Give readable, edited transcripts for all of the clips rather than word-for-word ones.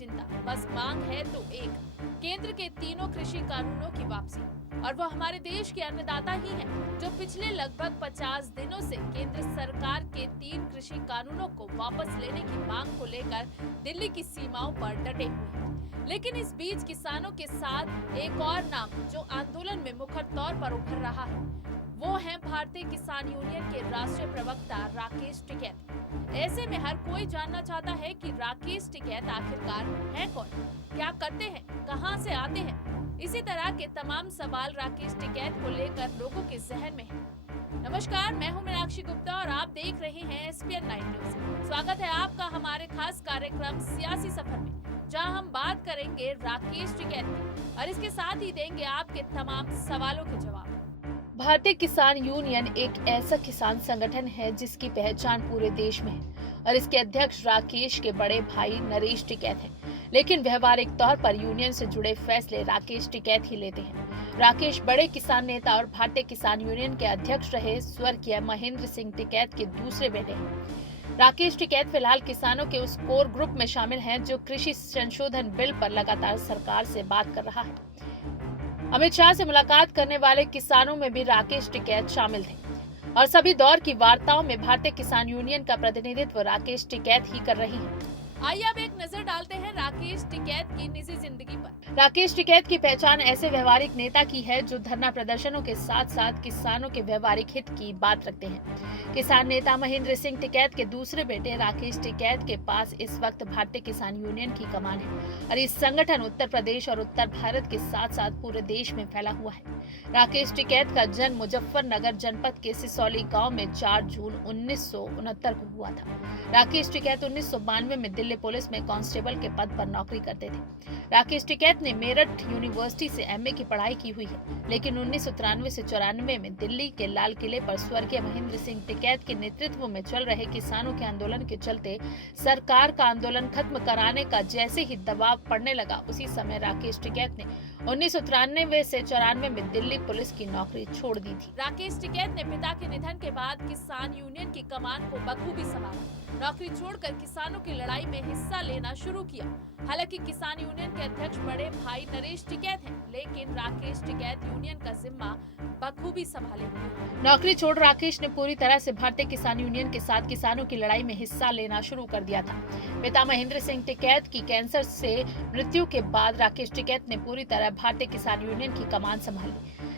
चिंता, बस मांग है तो एक, केंद्र के तीनों कृषि कानूनों की वापसी। और वो हमारे देश के अन्नदाता ही हैं, जो पिछले लगभग 50 दिनों से केंद्र सरकार के 3 कृषि कानूनों को वापस लेने की मांग को लेकर दिल्ली की सीमाओं पर डटे हुए हैं। लेकिन इस बीच किसानों के साथ एक और नाम जो आंदोलन में मुखर तौर पर उभर रहा है, वो है भारतीय किसान यूनियन के राष्ट्रीय प्रवक्ता राकेश टिकैत। ऐसे में हर कोई जानना चाहता है कि राकेश टिकैत आखिरकार है कौन, क्या करते हैं, कहां से आते हैं। इसी तरह के तमाम सवाल राकेश टिकैत को लेकर लोगों के जहन में हैं। नमस्कार, मैं हूं मीनाक्षी गुप्ता और आप देख रहे हैं SPN 9 न्यूज। स्वागत है आपका हमारे खास कार्यक्रम सियासी सफर में, जहां हम बात करेंगे राकेश टिकैत की और इसके साथ ही देंगे आपके तमाम सवालों के जवाब। भारतीय किसान यूनियन एक ऐसा किसान संगठन है जिसकी पहचान पूरे देश में है और इसके अध्यक्ष राकेश के बड़े भाई नरेश टिकैत हैं। लेकिन व्यवहारिक तौर पर यूनियन से जुड़े फैसले राकेश टिकैत ही लेते हैं। राकेश बड़े किसान नेता और भारतीय किसान यूनियन के अध्यक्ष रहे स्वर्गीय महेंद्र सिंह टिकैत के दूसरे बेटे हैं। राकेश टिकैत फिलहाल किसानों के उस कोर ग्रुप में शामिल हैं जो कृषि संशोधन बिल पर लगातार सरकार से बात कर रहा है। अमित शाह से मुलाकात करने वाले किसानों में भी राकेश टिकैत शामिल थे और सभी दौर की वार्ताओं में भारतीय किसान यूनियन का प्रतिनिधित्व राकेश टिकैत ही कर रही है। आइए अब एक नजर डालते हैं राकेश टिकैत की निजी जिंदगी पर। राकेश टिकैत की पहचान ऐसे व्यवहारिक नेता की है जो धरना प्रदर्शनों के साथ साथ किसानों के व्यवहारिक हित की बात रखते हैं। किसान नेता महेंद्र सिंह टिकैत के दूसरे बेटे राकेश टिकैत के पास इस वक्त भारतीय किसान यूनियन की कमान है और इस संगठन उत्तर प्रदेश और उत्तर भारत के साथ साथ पूरे देश में फैला हुआ है। राकेश टिकैत का जन्म मुजफ्फरनगर जनपद के सिसौली गाँव में 4 जून 1969 को हुआ था। राकेश टिकैत 1992 में दिल्ली पुलिस में कांस्टेबल के पद पर नौकरी करते थे। राकेश टिकैत ने मेरठ यूनिवर्सिटी से MA की पढ़ाई की हुई है, लेकिन 1993 से 94 में दिल्ली के लाल किले पर स्वर्गीय महेंद्र सिंह टिकैत के नेतृत्व में चल रहे किसानों के आंदोलन के चलते सरकार का आंदोलन खत्म कराने का जैसे ही दबाव पड़ने लगा, उसी समय राकेश टिकैत ने 1993 से 94 में दिल्ली पुलिस की नौकरी छोड़ दी थी। राकेश टिकैत ने पिता के निधन के बाद किसान यूनियन की कमान को बखूबी संभाला। नौकरी छोड़कर किसानों की लड़ाई में हिस्सा लेना शुरू किया। हालांकि किसान यूनियन के अध्यक्ष बड़े भाई नरेश टिकैत हैं, लेकिन राकेश टिकैत यूनियन का जिम्मा बखूबी संभाले हुए। नौकरी छोड़ राकेश ने पूरी तरह से भारतीय किसान यूनियन के साथ किसानों की लड़ाई में हिस्सा लेना शुरू कर दिया था। पिता महेंद्र सिंह टिकैत की कैंसर से मृत्यु के बाद राकेश टिकैत ने पूरी तरह भारतीय किसान यूनियन की कमान संभाली।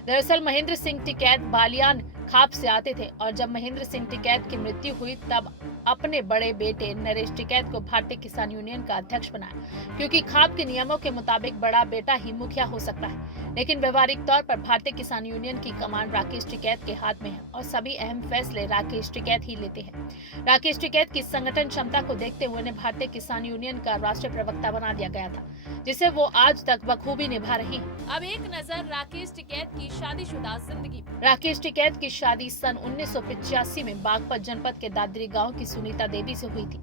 दरअसल महेंद्र सिंह टिकैत बालियान खाप से आते थे और जब महेंद्र सिंह टिकैत की मृत्यु हुई तब अपने बड़े बेटे नरेश टिकैत को भारतीय किसान यूनियन का अध्यक्ष बनाया, क्योंकि खाप के नियमों के मुताबिक बड़ा बेटा ही मुखिया हो सकता है। लेकिन व्यवहारिक तौर पर भारतीय किसान यूनियन की कमान राकेश टिकैत के हाथ में है और सभी अहम फैसले राकेश टिकैत ही लेते हैं। राकेश टिकैत की संगठन क्षमता को देखते हुए उन्हें भारतीय किसान यूनियन का राष्ट्रीय प्रवक्ता बना दिया गया था, जिसे वो आज तक बखूबी निभा रही है। अब एक नजर राकेश टिकैत की शादीशुदा जिंदगी। राकेश टिकैत की शादी सन 1985 में बागपत जनपद के दादरी गांव की सुनीता देवी से हुई थी।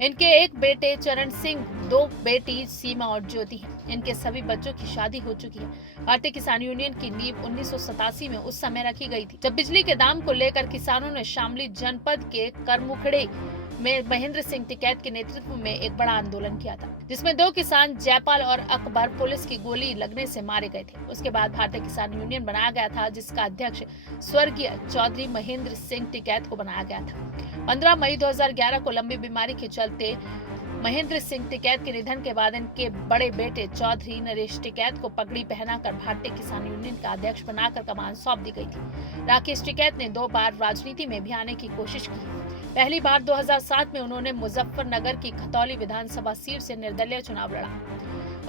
इनके एक बेटे चरण सिंह, 2 बेटी सीमा और ज्योति हैं। इनके सभी बच्चों की शादी हो चुकी है। भारतीय किसान यूनियन की नींव 1987 में उस समय रखी गई थी जब बिजली के दाम को लेकर किसानों ने शामली जनपद के करमुखड़े में महेंद्र सिंह टिकैत के नेतृत्व में एक बड़ा आंदोलन किया था, जिसमें 2 किसान जयपाल और अकबर पुलिस की गोली लगने से मारे गए थे। उसके बाद भारतीय किसान यूनियन बनाया गया था, जिसका अध्यक्ष स्वर्गीय चौधरी महेंद्र सिंह टिकैत को बनाया गया था। 15 मई 2011 को लंबी बीमारी के चलते महेंद्र सिंह टिकैत के निधन के बाद इनके बड़े बेटे चौधरी नरेश टिकैत को पगड़ी पहनाकर भारतीय किसान यूनियन का अध्यक्ष बनाकर कमान सौंप दी गई थी। राकेश टिकैत ने 2 बार राजनीति में भी आने की कोशिश की। पहली बार 2007 में उन्होंने मुजफ्फरनगर की खतौली विधानसभा सीट से निर्दलीय चुनाव लड़ा।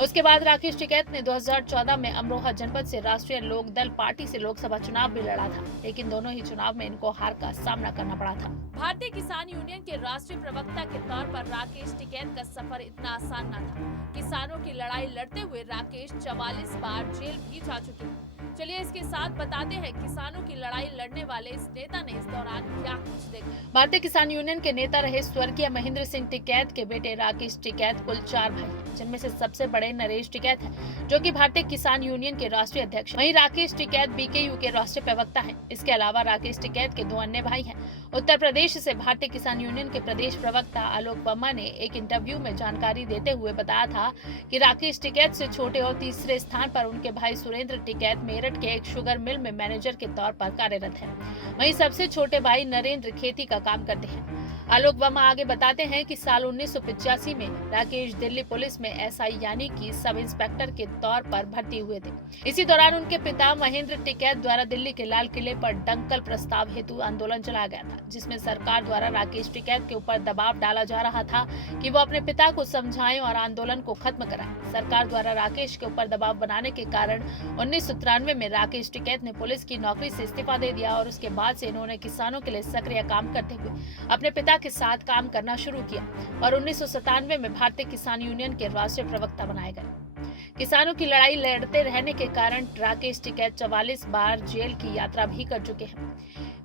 उसके बाद राकेश टिकैत ने 2014 में अमरोहा जनपद से राष्ट्रीय लोकदल पार्टी से लोकसभा चुनाव भी लड़ा था, लेकिन दोनों ही चुनाव में इनको हार का सामना करना पड़ा था। भारतीय किसान यूनियन के राष्ट्रीय प्रवक्ता के तौर पर राकेश टिकैत का सफर इतना आसान न था। किसानों की लड़ाई लड़ते हुए राकेश 44 बार जेल भी जा चुके हैं। चलिए इसके साथ बताते हैं किसानों की लड़ाई लड़ने वाले इस नेता ने इस दौरान क्या कुछ देखा। भारतीय किसान यूनियन के नेता रहे स्वर्गीय महेंद्र सिंह टिकैत के बेटे राकेश टिकैत कुल 4 भाई हैं, जिनमें से सबसे बड़े खड़े नरेश टिकैत हैं, जो कि भारतीय किसान यूनियन के राष्ट्रीय अध्यक्ष हैं। वहीं राकेश टिकैत बीकेयू के राष्ट्रीय प्रवक्ता हैं। इसके अलावा राकेश टिकैत के 2 अन्य भाई हैं। उत्तर प्रदेश से भारतीय किसान यूनियन के प्रदेश प्रवक्ता आलोक वर्मा ने एक इंटरव्यू में जानकारी देते हुए बताया था कि राकेश टिकैत से छोटे और तीसरे स्थान पर उनके भाई सुरेंद्र टिकैत मेरठ के एक शुगर मिल में मैनेजर के तौर पर कार्यरत हैं। वहीं सबसे छोटे भाई नरेंद्र खेती का काम करते हैं। आलोक वर्मा आगे बताते हैं कि साल 1985 में राकेश दिल्ली पुलिस में एसआई यानी कि सब इंस्पेक्टर के तौर पर भर्ती हुए थे। इसी दौरान उनके पिता महेंद्र टिकैत द्वारा दिल्ली के लाल किले पर दंगल प्रस्ताव हेतु आंदोलन चलाया गया था, जिसमें सरकार द्वारा राकेश टिकैत के ऊपर दबाव डाला जा रहा था कि वो अपने पिता को समझाएं और आंदोलन को खत्म कराएं। सरकार द्वारा राकेश के ऊपर दबाव बनाने के कारण 1993 में राकेश टिकैत ने पुलिस की नौकरी से इस्तीफा दे दिया और उसके बाद से इन्होंने किसानों के लिए सक्रिय काम करते हुए अपने पिता के साथ काम करना शुरू किया और 1997 में भारतीय किसान यूनियन के राष्ट्रीय प्रवक्ता बनाए गए। किसानों की लड़ाई लड़ते रहने के कारण राकेश टिकैत 44 बार जेल की यात्रा भी कर चुके हैं।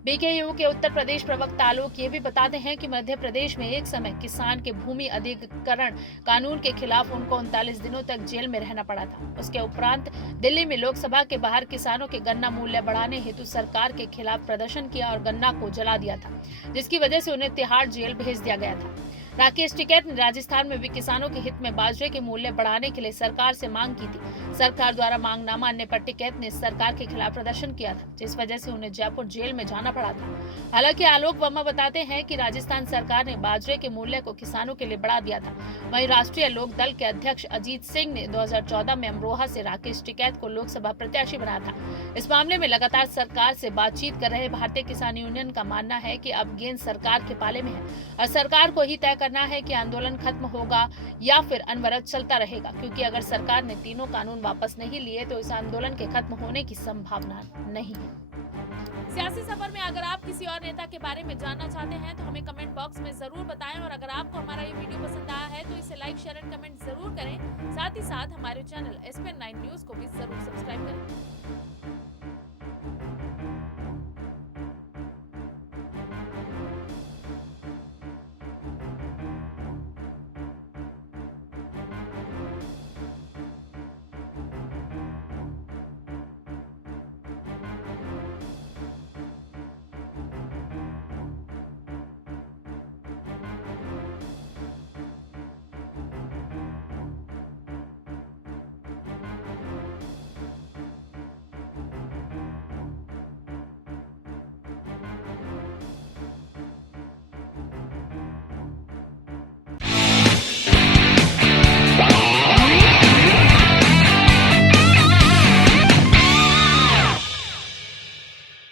बीकेयू के उत्तर प्रदेश प्रवक्ता आलोक ये भी बताते हैं कि मध्य प्रदेश में एक समय किसान के भूमि अधिग्रहण कानून के खिलाफ उनको 39 दिनों तक जेल में रहना पड़ा था। उसके उपरांत दिल्ली में लोकसभा के बाहर किसानों के गन्ना मूल्य बढ़ाने हेतु सरकार के खिलाफ प्रदर्शन किया और गन्ना को जला दिया था, जिसकी वजह से उन्हें तिहाड़ जेल भेज दिया गया था। राकेश टिकैत ने राजस्थान में भी किसानों के हित में बाजरे के मूल्य बढ़ाने के लिए सरकार से मांग की थी। सरकार द्वारा मांग न मानने पर टिकैत ने सरकार के खिलाफ प्रदर्शन किया था, जिस वजह से उन्हें जयपुर जेल में जाना पड़ा था। हालांकि आलोक वर्मा बताते हैं कि राजस्थान सरकार ने बाजरे के मूल्य को किसानों के लिए बढ़ा दिया था। वहीं राष्ट्रीय लोक दल के अध्यक्ष अजीत सिंह ने 2014 में अमरोहा से राकेश टिकैत को लोकसभा प्रत्याशी बनाया था। इस मामले में लगातार सरकार से बातचीत कर रहे भारतीय किसान यूनियन का मानना है कि अब गेंद सरकार के पाले में है और सरकार को ही तय करना है कि आंदोलन खत्म होगा या फिर अनवरत चलता रहेगा, क्योंकि अगर सरकार ने तीनों कानून वापस नहीं लिए तो इस आंदोलन के खत्म होने की संभावना नहीं है। सियासी सफर में अगर आप किसी और नेता के बारे में जानना चाहते हैं तो हमें कमेंट बॉक्स में जरूर बताएं और अगर आपको हमारा ये वीडियो पसंद आया है तो इसे लाइक, शेयर एंड कमेंट जरूर करें। साथ ही साथ हमारे चैनल SPN9 न्यूज को भी जरूर सब्सक्राइब करें।